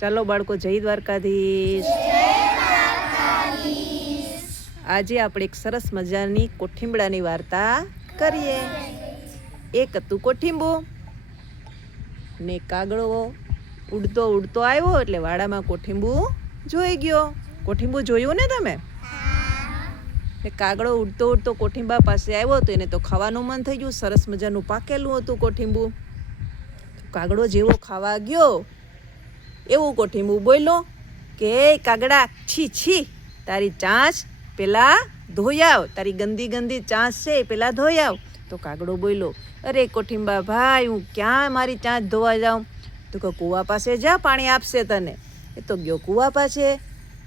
ચાલો બાળકો, જય દ્વારકાધીશ. આજે આપણે એક સરસ મજાની કોઠીંબડાની વાર્તા કરીએ. એક હતું કોઠીંબું ને કાગડો ઉડતો ઉડતો આવ્યો એટલે વાડામાં કોઠીંબું જોઈ ગયો. કોઠીંબું જોયું ને તમે? ને કાગડો ઉડતો ઉડતો કોઠીંબા પાસે આવ્યો તો એને તો ખાવાનું મન થઈ ગયું. સરસ મજાનું પાકેલું હતું કોઠીંબું. કાગડો જેવો ખાવા ગયો એવું કોઠીંબું બોલ્યો કે કાગડા, છી છી, તારી ચાંચ પેલા ધોઈ આવ, તારી ગંદી ગંદી ચાંચ છે એ પેલા ધોઈ આવ. તો કાગડો બોલ્યો, અરે કોઠીંબા ભાઈ, હું ક્યાં મારી ચાંચ ધોવા જાઉં? તો કે કૂવા પાસે જા, પાણી આપશે તને. એ તો ગયો કૂવા પાસે.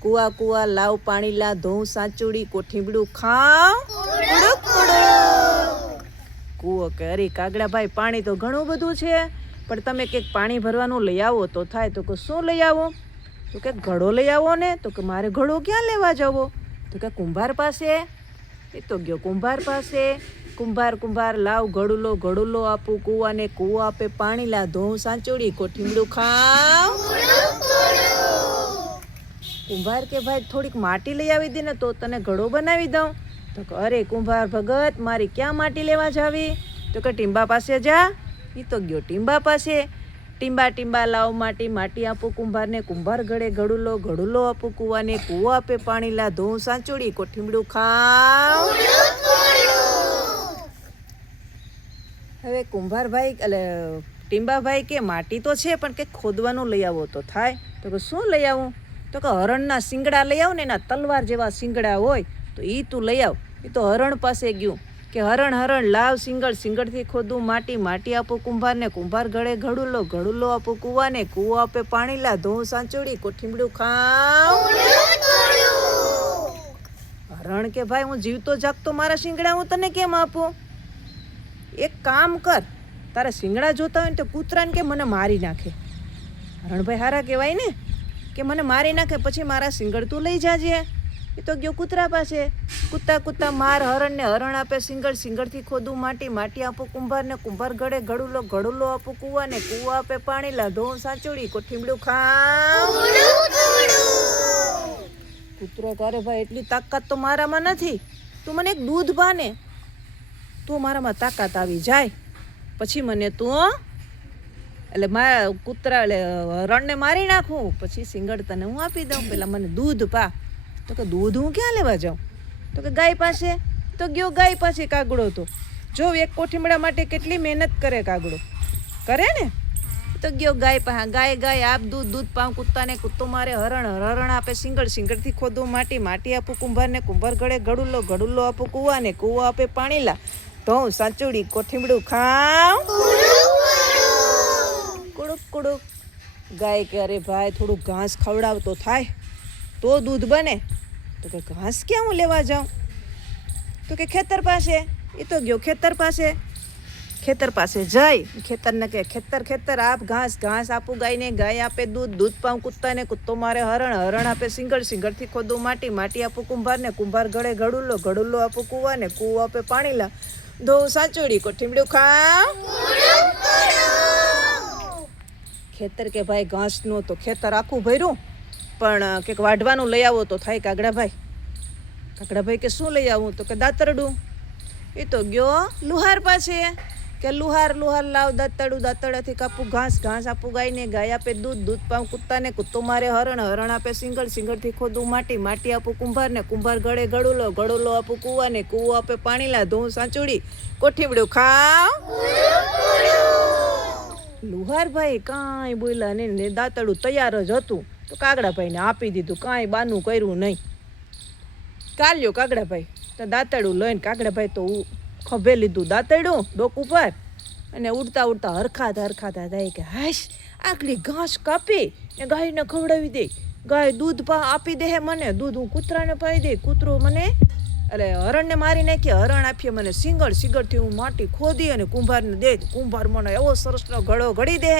કૂવા કૂવા લાવ પાણી લા, ધોઉં સાચુડી, કોઠીંબડું ખાવ કુડુક કુડુક. કૂવો કે અરે કાગડા ભાઈ, પાણી તો ઘણું બધું છે, પણ તમે કંઈક પાણી ભરવાનું લઈ આવો તો થાય. તો કે શું લઈ આવો? તો કે ઘડો લઈ આવો ને. તો કે મારે ઘડો ક્યાં લેવા જવો? તો કે કુંભાર પાસે. એ તો ગયો કુંભાર પાસે. કુંભાર કુંભાર લાવ ઘડુલો, ઘડુલો આપું કૂવાને, કૂવો આપે પાણી લા, ધોઉં સાચોડી, કોઠીંબડું ખાવ. કુંભાર કે ભાઈ થોડીક માટી લઈ આવી દે ને તો તને ઘડો બનાવી દઉં. તો કે અરે કુંભાર ભગત, મારી ક્યાં માટી લેવા જાવી? તો કે ટીંબા પાસે જા. એ તો ગયો ટીંબા પાસે. ટીંબા ટીંબા લાવ માટી, માટી આપું કુંભારને, કુંભાર ગળે ઘડુલો, ઘડુલો આપું કૂવાને, કૂવો આપે પાણી લા, ધોઉં સાચોડી, કોઠીંબડું ખાવ. હવે કુંભારભાઈ એટલે ટીંબાભાઈ કે માટી તો છે, પણ કંઈક ખોદવાનું લઈ આવો તો થાય. તો કે શું લઈ આવું? તો કે હરણના શિંગડા લઈ આવ ને, એના તલવાર જેવા શિંગડા હોય તો એ તું લઈ આવ. એ તો હરણ પાસે ગયું કે હરણ હરણ લાવ સિંગડ, સિંગડથી ખોદું માટી, માટી આપું કુંભારને, કુંભાર ગળે ઘડુલો, ઘડુલો આપું કૂવાને, કૂવો આપે પાણી લા, ધોઉં સાચોડી, કોઠીંબડું ખાવ. હરણ કે ભાઈ, હું જીવતો જાગતો મારા શિંગડા હું તને કેમ આપું? એક કામ કર, તારા શિંગડા જોતા હોય ને તો કૂતરાને કે મને મારી નાખે. હરણભાઈ હારા કહેવાય ને, કે મને મારી નાખે પછી મારા શિંગડ તું લઈ જાજે. એ તો ગયો કૂતરા પાસે. કૂતા કૂતા માર હરણને, હરણ આપે શિંગડ, સિંગડથી ખોદું માટી, માટી આપું કુંભારને, કુંભાર ગળે ઘડુલો, ઘડુલો આપું કૂવાને, કૂવો આપે પાણી લા, ધોઉં સાચોડી, કોઠીંબડું ખાવ. કૂતરો કરે ભાઈ, એટલી તાકાત તો મારામાં નથી, તું મને એક દૂધ પાને, તું મારામાં તાકાત આવી જાય પછી મને તું એટલે મારા કૂતરા એટલે હરણને મારી નાખું, પછી સિંગડ તને હું આપી દઉં, પેલા મને દૂધ પા. તો કે દૂધ હું ક્યાં લેવા જાઉં? તો કે ગાય પાસે. તો ગયો ગાય પાસે કાગડો. તો જો એક કોઠીંબડા માટે કેટલી મહેનત કરે કાગડો, કરે ને. તો ગયો ગાય પાસે. ગાય ગાય આપ દૂધ, દૂધ પાઉં કૂતાને, કૂતો મારે હરણ, હરણ આપે શિંગડ, સિંગડથી ખોદું માટી, માટી આપું કુંભારને, કુંભાર ગળે ઘડુલો, ઘડુલો આપું કૂવાને, કૂવો આપે પાણી લા, ધોઉં સાચોડી, કોઠીંબડું ખાવ કુડુક કુડુક. ગાય કે અરે ભાઈ, થોડુંક ઘાસ ખવડાવ તો થાય તો દૂધ બને. તો કે ઘાસ ક્યાં હું લેવા જાઉં? તો કે ખેતર પાસે. એ તો ગયો ખેતર પાસે. ખેતર પાસે જઈ ખેતરને કે ખેતર ખેતર આપ ઘાસ, ઘાસ આપું ગાયને, ગાય આપે દૂધ, દૂધ પાઉં કૂતાને, કૂતો મારે હરણ, હરણ આપે શિંગડ, સિંગડથી ખોદું માટી, માટી આપું કુંભારને, કુંભાર ગળે ઘડુલો, ઘડુલો આપું કૂવાને, કૂવો આપે પાણી લા, ધોઉં સાચોડી, કોઠીંબડું ખાવ. ખેતર કે ભાઈ ઘાસનું તો ખેતર આખું ભર્યું, પણ કંઈક વાઢવાનું લઈ આવો તો થાય કાગડાભાઈ. કાગડાભાઈ કે શું લઈ આવું? તો કે દાંતરડું. એ તો ગયો લુહાર પાસે. કે લુહાર લુહાર લાવ દાંતરડું, દાંતરડાથી કાપું ઘાસ, ઘાસ આપું ગાયને, ગાય આપે દૂધ, દૂધ પાઉં કૂતાને, કૂતો મારે હરણ, હરણ આપે શિંગડ, સિંગડથી ખોદું માટી, માટી આપું કુંભારને, કુંભાર ગળે ઘડુલો, ઘડુલો આપું કૂવાને, કૂવો આપે પાણી લા, ધોઉં સાચોડી, કોઠીંબડું ખાવ. લુહારભાઈ કાંઈ બોલ્યા નહીં ને દાંતરડું તૈયાર જ હતું તો કાગડાભાઈને આપી દીધું. કાંઈ બાનું કર્યું નહીં. કાલ્યો કાગડાભાઈ તો દાંતરડું લઈને કાગડાભાઈ તો ખભે લીધું દાંતરડું ડોક ઉપર અને ઉડતા ઉડતા હરખાતા હરખાતા થાય કે હાશ, આટલી ઘાસ કાપી ને ગાયને ખવડાવી દે, ગાય દૂધ આપી દે મને, દૂધ હું કૂતરાને પાઈ દે, કૂતરો મને એટલે હરણને મારી નાખીએ, હરણ આપીએ મને સિંગડ, સિંગડથી હું માટી ખોદી અને કુંભારને દે, કુંભાર મને એવો સરસનો ઘડો ઘડી દે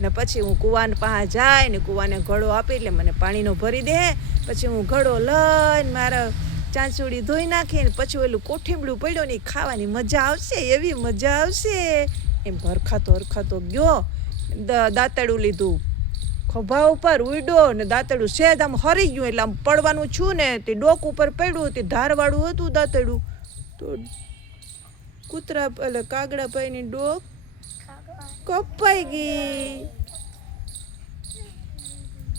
ને પછી હું કૂવાને પાસે જાય ને કૂવાને ઘડો આપી એટલે મને પાણીનો ભરી દે, પછી હું ઘડો લઈને મારા ચાંચુડી ધોઈ નાખીને પછી ઓલું કોઠીંબડું પડ્યો ને ખાવાની મજા આવશે, એવી મજા આવશે. એમ હરખાતો હરખાતો ગયો, દાંતરડું લીધું, ખભા ઉપર ઉડ્યો ને દાંતડું સેજ આમ હરી ગયું એટલે આમ પડવાનું છું ને તે ડોક ઉપર પડ્યું તે ધારવાળું હતું દાંતડું તો કૂતરા એટલે કાગડા ભાઈની ડોક કપાઈ ગઈ.